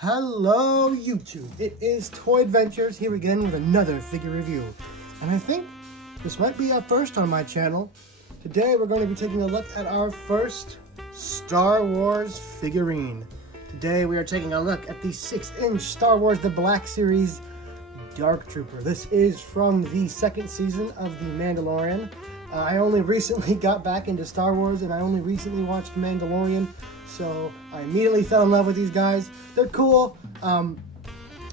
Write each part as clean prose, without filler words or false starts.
Hello YouTube, it is Toy Adventures here again with another figure review. And I think this might be our first on my channel. Today we're going to be taking a look at our first Star Wars figurine. Today we are taking a look at the 6-inch Star Wars The Black Series Dark Trooper. This is from the second season of The Mandalorian. I only recently got back into Star Wars and I only recently watched Mandalorian, so I immediately fell in love with these guys. They're cool. I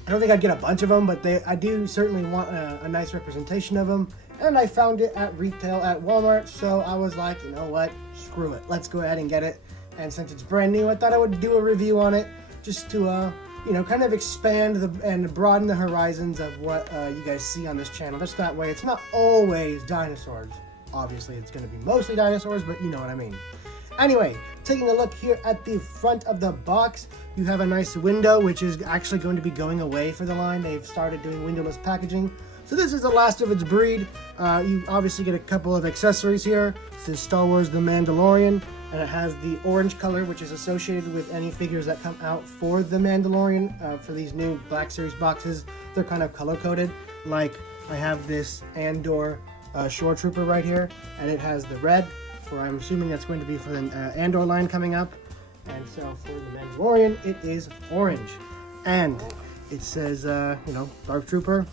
don't think I'd get a bunch of them, but I do certainly want a nice representation of them. And I found it at retail at Walmart, so I was like, you know what, screw it. Let's go ahead and get it. And since it's brand new, I thought I would do a review on it just to, kind of expand and broaden the horizons of what you guys see on this channel. Just that way, it's not always dinosaurs. Obviously, it's going to be mostly dinosaurs, but you know what I mean. Anyway, taking a look here at the front of the box, you have a nice window, which is actually going to be going away for the line. They've started doing windowless packaging. So this is the last of its breed. You obviously get a couple of accessories here. This is Star Wars The Mandalorian, and it has the orange color, which is associated with any figures that come out for The Mandalorian. For these new Black Series boxes, they're kind of color-coded. Like, I have this Andor Shore Trooper right here, and it has the red, for I'm assuming that's going to be for the Andor line coming up. And so for the Mandalorian, it is orange. And it says, Dark Trooper.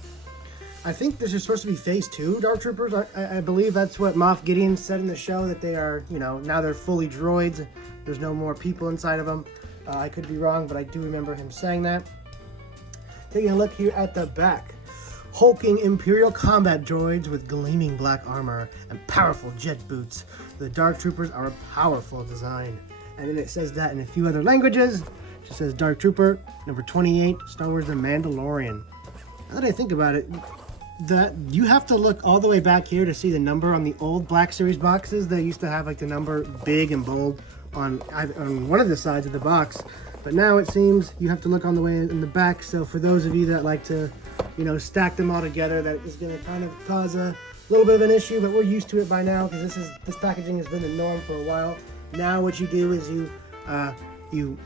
I think this is supposed to be Phase 2 Dark Troopers. I believe that's what Moff Gideon said in the show, that they are, now they're fully droids. There's no more people inside of them. I could be wrong, but I do remember him saying that. Taking a look here at the back. Hulking Imperial combat droids with gleaming black armor and powerful jet boots. The Dark Troopers are a powerful design. And then it says that in a few other languages. It just says Dark Trooper, number 28, Star Wars The Mandalorian. Now that I think about it, that you have to look all the way back here to see the number on the old Black Series boxes. They used to have like the number big and bold on one of the sides of the box. But now it seems you have to look on the way in the back. So for those of you that like to stack them all together, that is going to kind of cause a little bit of an issue, but we're used to it by now because this packaging has been the norm for a while. Now what you do is you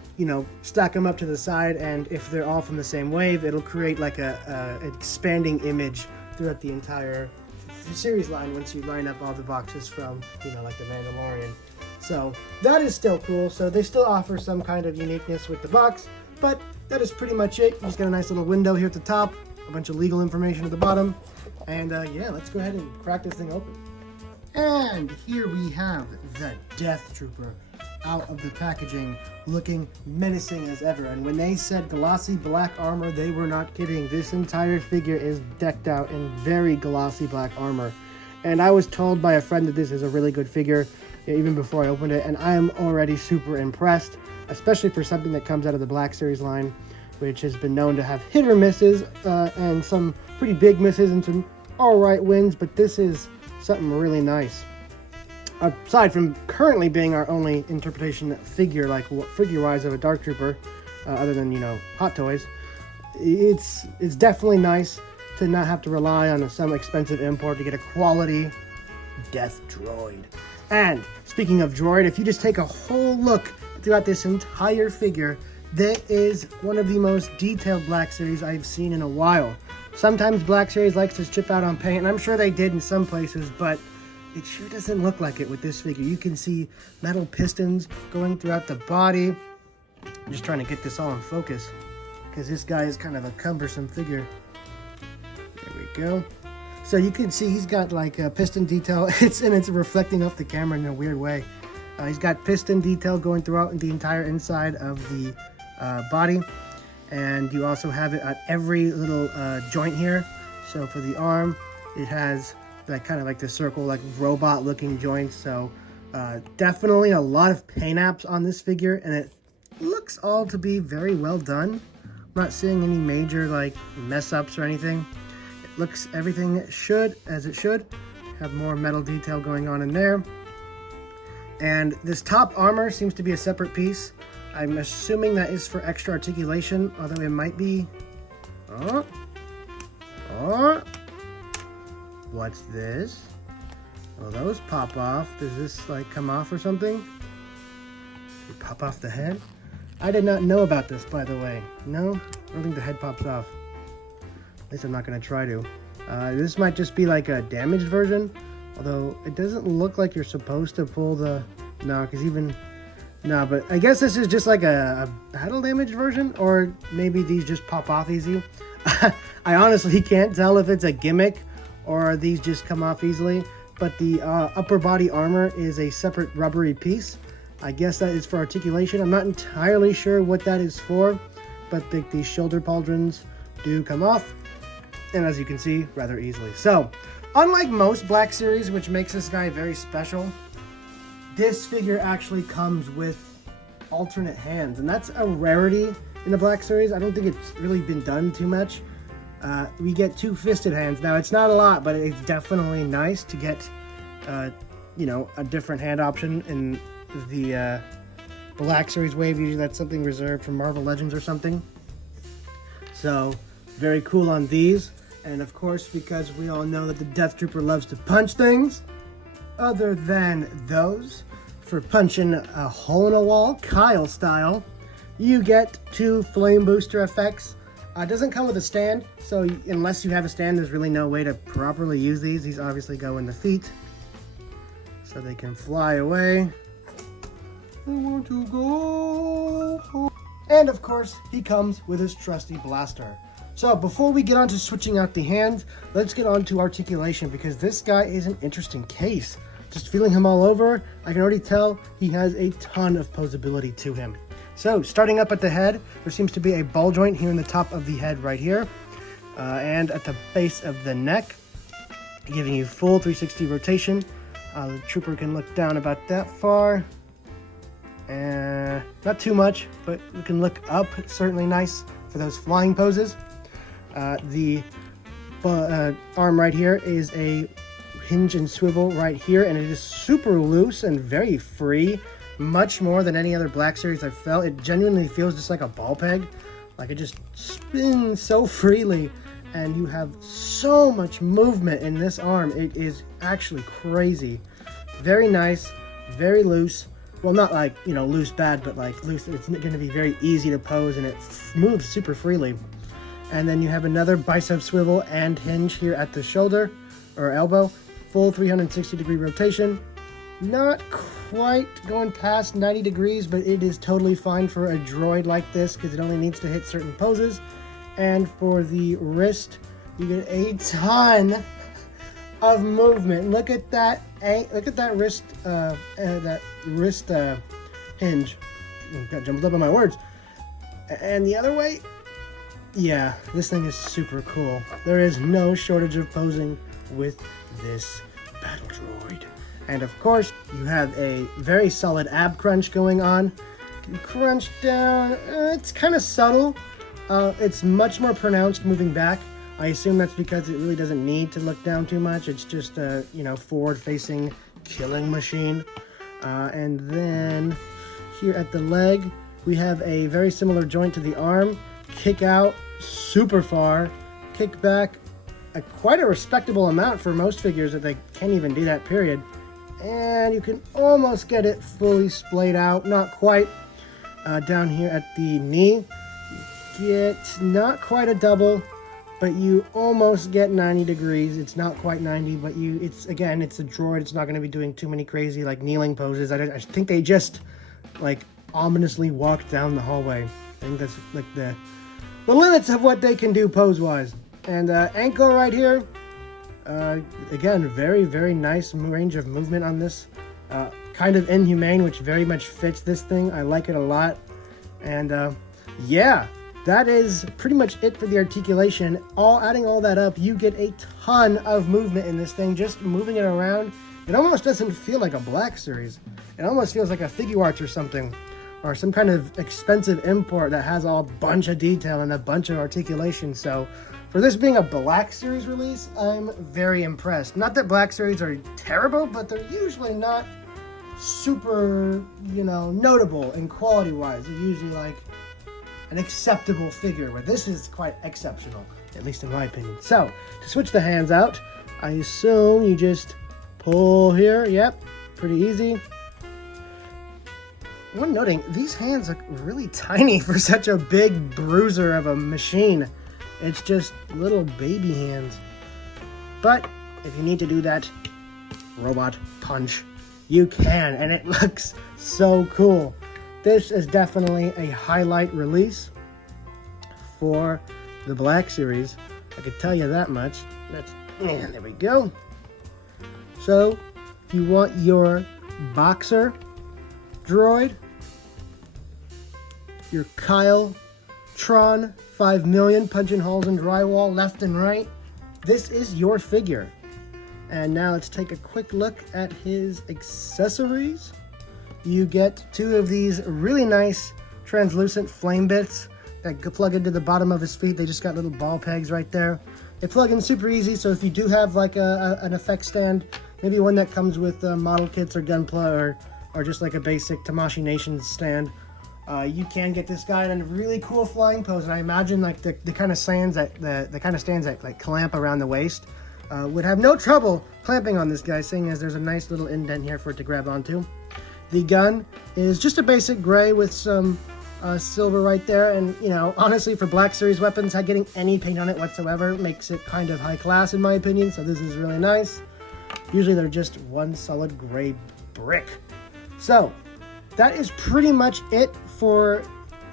stack them up to the side, and if they're all from the same wave, it'll create like a expanding image throughout the entire series line once you line up all the boxes from like the Mandalorian. So that is still cool. So they still offer some kind of uniqueness with the box, but that is pretty much it. You just got a nice little window here at the top, a bunch of legal information at the bottom, and yeah, let's go ahead and crack this thing open. And here we have the Death Trooper out of the packaging, looking menacing as ever. And when they said glossy black armor, they were not kidding. This entire figure is decked out in very glossy black armor. And I was told by a friend that this is a really good figure, even before I opened it, and I am already super impressed, especially for something that comes out of the Black Series line, which has been known to have hit or misses, and some pretty big misses and some alright wins, but this is something really nice. Aside from currently being our only interpretation figure-wise of a Dark Trooper, other than, Hot Toys, it's definitely nice to not have to rely on some expensive import to get a quality Death Droid. And speaking of droid, if you just take a whole look throughout this entire figure, that is one of the most detailed Black Series I've seen in a while. Sometimes Black Series likes to chip out on paint, and I'm sure they did in some places, but it sure doesn't look like it with this figure. You can see metal pistons going throughout the body. I'm just trying to get this all in focus because this guy is kind of a cumbersome figure. There we go. So you can see he's got like a piston detail. It's reflecting off the camera in a weird way. He's got piston detail going throughout the entire inside of the body. And you also have it at every little joint here. So for the arm, it has that kind of like the circle, like robot looking joints. So definitely a lot of paint apps on this figure, and it looks all to be very well done. I'm not seeing any major like mess ups or anything. It looks everything as it should. Have more metal detail going on in there. And this top armor seems to be a separate piece. I'm assuming that is for extra articulation, although it might be... What's this? Well, those pop off. Does this like come off or something? They pop off the head? I did not know about this, by the way. No, I don't think the head pops off. At least I'm not going to try to. This might just be like a damaged version, although it doesn't look like you're supposed to pull the... No, because even... No, but I guess this is just like a battle damaged version, or maybe these just pop off easy. I honestly can't tell if it's a gimmick or these just come off easily, but the upper body armor is a separate rubbery piece. I guess that is for articulation. I'm not entirely sure what that is for, but the shoulder pauldrons do come off, and as you can see, rather easily. So, unlike most Black Series, which makes this guy very special, this figure actually comes with alternate hands, and that's a rarity in the Black Series. I don't think it's really been done too much. We get two-fisted hands. Now, it's not a lot, but it's definitely nice to get, you know, a different hand option in the Black Series wave. Usually that's something reserved for Marvel Legends or something. So, very cool on these. And of course, because we all know that the Death Trooper loves to punch things, other than those, for punching a hole in a wall, Kyle style, you get two flame booster effects. It doesn't come with a stand, so unless you have a stand, there's really no way to properly use these. These obviously go in the feet, so they can fly away. I want to go home. And of course, he comes with his trusty blaster. So before we get on to switching out the hands, let's get on to articulation, because this guy is an interesting case. Just feeling him all over, I can already tell he has a ton of posability to him. So, starting up at the head, there seems to be a ball joint here in the top of the head right here, and at the base of the neck, giving you full 360 rotation. The trooper can look down about that far, and not too much, but you can look up. It's certainly nice for those flying poses. The arm right here is a hinge and swivel right here, and it is super loose and very free, much more than any other Black Series I've felt. It genuinely feels just like a ball peg, like it just spins so freely, and you have so much movement in this arm. It is actually crazy. Very nice, very loose. Well, not like, you know, loose bad, but like loose. It's going to be very easy to pose, and it moves super freely. And then you have another bicep swivel and hinge here at the shoulder or elbow. Full 360 degree rotation. Not quite going past 90 degrees, but it is totally fine for a droid like this because it only needs to hit certain poses. And for the wrist, you get a ton of movement. Look at that! Look at that wrist. Hinge. Got jumbled up on my words. And the other way, yeah, this thing is super cool. There is no shortage of posing with this battle droid. And of course, you have a very solid ab crunch going on. You crunch down, it's kind of subtle. It's much more pronounced moving back. I assume that's because it really doesn't need to look down too much. It's just a, you know, forward-facing killing machine. And then here at the leg, we have a very similar joint to the arm. Kick out super far, kick back quite a respectable amount for most figures that they can't even do that, period. And you can almost get it fully splayed out, not quite. Down here at the knee, you get not quite a double, but you almost get 90 degrees. It's not quite 90, but it's a droid. It's not going to be doing too many crazy like kneeling poses. I think they just like ominously walk down the hallway. I think that's like the limits of what they can do pose-wise. And ankle right here, again, very, very nice range of movement on this. Kind of inhumane, which very much fits this thing. I like it a lot. And yeah, that is pretty much it for the articulation. Adding all that up, you get a ton of movement in this thing. Just moving it around, it almost doesn't feel like a Black Series. It almost feels like a Figure Arts or something, or some kind of expensive import that has a bunch of detail and a bunch of articulation. So for this being a Black Series release, I'm very impressed. Not that Black Series are terrible, but they're usually not super, you know, notable in quality-wise. They're usually like an acceptable figure, where this is quite exceptional, at least in my opinion. So, to switch the hands out, I assume you just pull here. Yep, pretty easy. One noting, these hands look really tiny for such a big bruiser of a machine. It's just little baby hands. But if you need to do that robot punch, you can, and it looks so cool. This is definitely a highlight release for the Black Series. I could tell you that much. And there we go. So, if you want your boxer droid, your Kyle Tron 5 million punching holes in drywall left and right, this is your figure. And now let's take a quick look at his accessories. You get 2 of these really nice translucent flame bits that plug into the bottom of his feet. They just got little ball pegs right there. They plug in super easy, so if you do have like an effect stand, maybe one that comes with model kits or Gunpla or just like a basic Tamashii Nation stand, you can get this guy in a really cool flying pose. And I imagine like the kind of stands that like clamp around the waist would have no trouble clamping on this guy, seeing as there's a nice little indent here for it to grab onto. The gun is just a basic gray with some silver right there, and you know, honestly, for Black Series weapons, getting any paint on it whatsoever makes it kind of high class in my opinion, so this is really nice. Usually they're just one solid gray brick. So that is pretty much it for,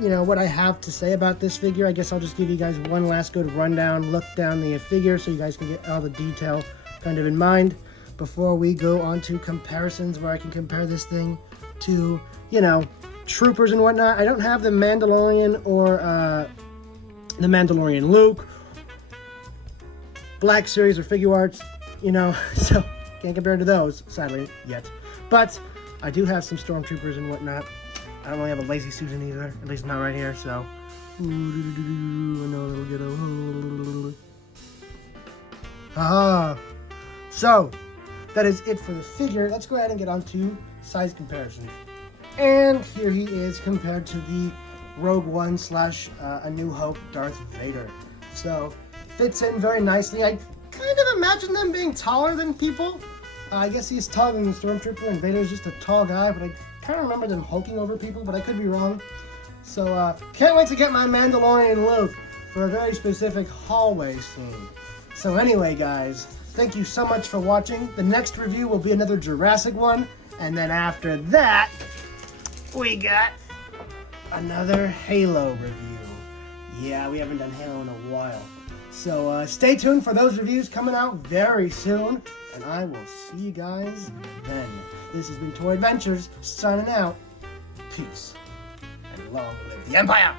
you know, what I have to say about this figure. I guess I'll just give you guys one last good rundown, look down the figure so you guys can get all the detail kind of in mind before we go on to comparisons where I can compare this thing to, you know, troopers and whatnot. I don't have the Mandalorian or the Mandalorian Luke, Black Series or figure arts, you know, so can't compare to those, sadly, yet. But I do have some stormtroopers and whatnot. I don't really have a Lazy Susan either, at least not right here, so. Ah. So, that is it for the figure. Let's go ahead and get on to size comparisons. And here he is compared to the Rogue One / A New Hope Darth Vader. So, fits in very nicely. I kind of imagine them being taller than people. I guess he's taller than the Stormtrooper, and Vader's just a tall guy, but I kind of remember them hulking over people, but I could be wrong. So, can't wait to get my Mandalorian Luke for a very specific hallway scene. So anyway, guys, thank you so much for watching. The next review will be another Jurassic one, and then after that, we got another Halo review. Yeah, we haven't done Halo in a while. So stay tuned for those reviews coming out very soon, and I will see you guys then. This has been Toy Adventures, signing out. Peace, and long live the Empire!